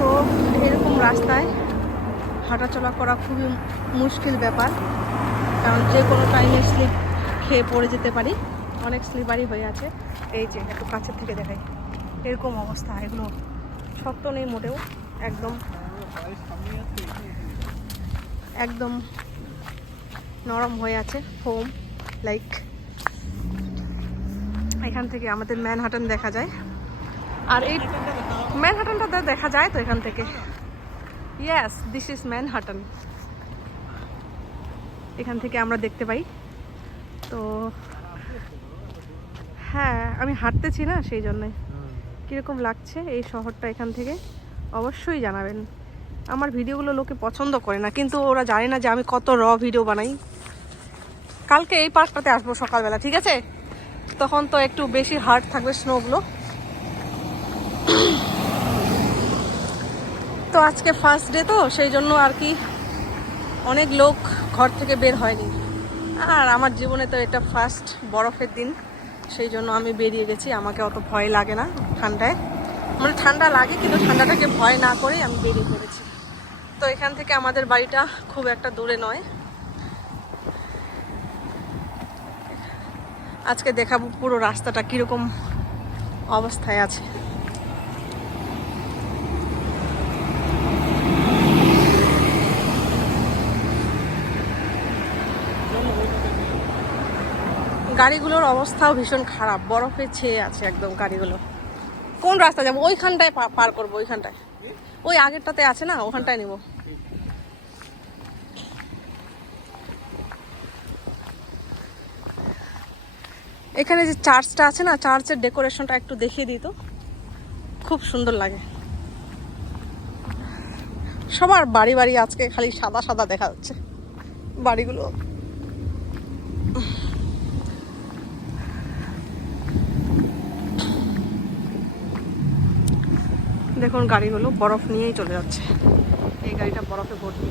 তো এরকম রাস্তায় হাঁটাচলা করা খুবই মুশকিল ব্যাপার, কারণ যে কোনো টাইমে স্লিপ খেয়ে পড়ে যেতে পারি। অনেক স্লিপারি হয়ে আছে। এই যে একটু কাছের থেকে দেখাই, এরকম অবস্থা। এগুলো শক্ত নেই মোটেও, একদম একদম নরম হয়ে আছে, ফোম লাইক। এখান থেকে আমাদের ম্যানহাটন দেখা যায়, আর এই ম্যানহাটনটা দেখা যায় তো এখান থেকে। Yes, this is Manhattan. এখান থেকে আমরা দেখতে পাই। তো হ্যাঁ, আমি হাঁটতেছি না, সেই জন্যই। কীরকম লাগছে এই শহরটা এখান থেকে অবশ্যই জানাবেন। আমার ভিডিওগুলো লোকে পছন্দ করে না, কিন্তু ওরা জানে না যে আমি কত ভিডিও বানাই। কালকে এই পার্কটাতে আসবো সকালবেলা, ঠিক আছে? তখন তো একটু বেশি হার্ড থাকবে স্নোগুলো। তো আজকে ফার্স্ট ডে তো, সেই জন্য আর কি অনেক লোক ঘর থেকে বের হয়নি। আর আমার জীবনে তো এটা ফার্স্ট বরফের দিন, সেই জন্য আমি বেরিয়ে গেছি। আমাকে অত ভয় লাগে না ঠান্ডায়, মানে ঠান্ডা লাগে কিন্তু ঠান্ডাটাকে ভয় না করেই আমি বেরিয়ে পড়েছি। তো এখান থেকে আমাদের বাড়িটা খুব একটা দূরে নয়। আজকে দেখাবো পুরো রাস্তাটা কীরকম অবস্থায় আছে। গাড়িগুলোর অবস্থাও ভীষণ খারাপ, বরফে ছেয়ে আছে একদম গাড়িগুলো। কোন রাস্তা যাবো? ওইখানটায় পার করবো, ওইখানটায়, ওই আগেরটাতে আছে না, ওখানটায় নিব। এখানে যে চার্চটা আছে না, চার্চের ডেকোরেশনটা একটু দেখিয়ে দিই তো, খুব সুন্দর লাগে। সবার বাড়ি বাড়ি আজকে খালি সাদা সাদা দেখা যাচ্ছে বাড়িগুলো। দেখুন গাড়িগুলো বরফ নিয়েই চলে যাচ্ছে। এই গাড়িটা বরফে ভর্তি।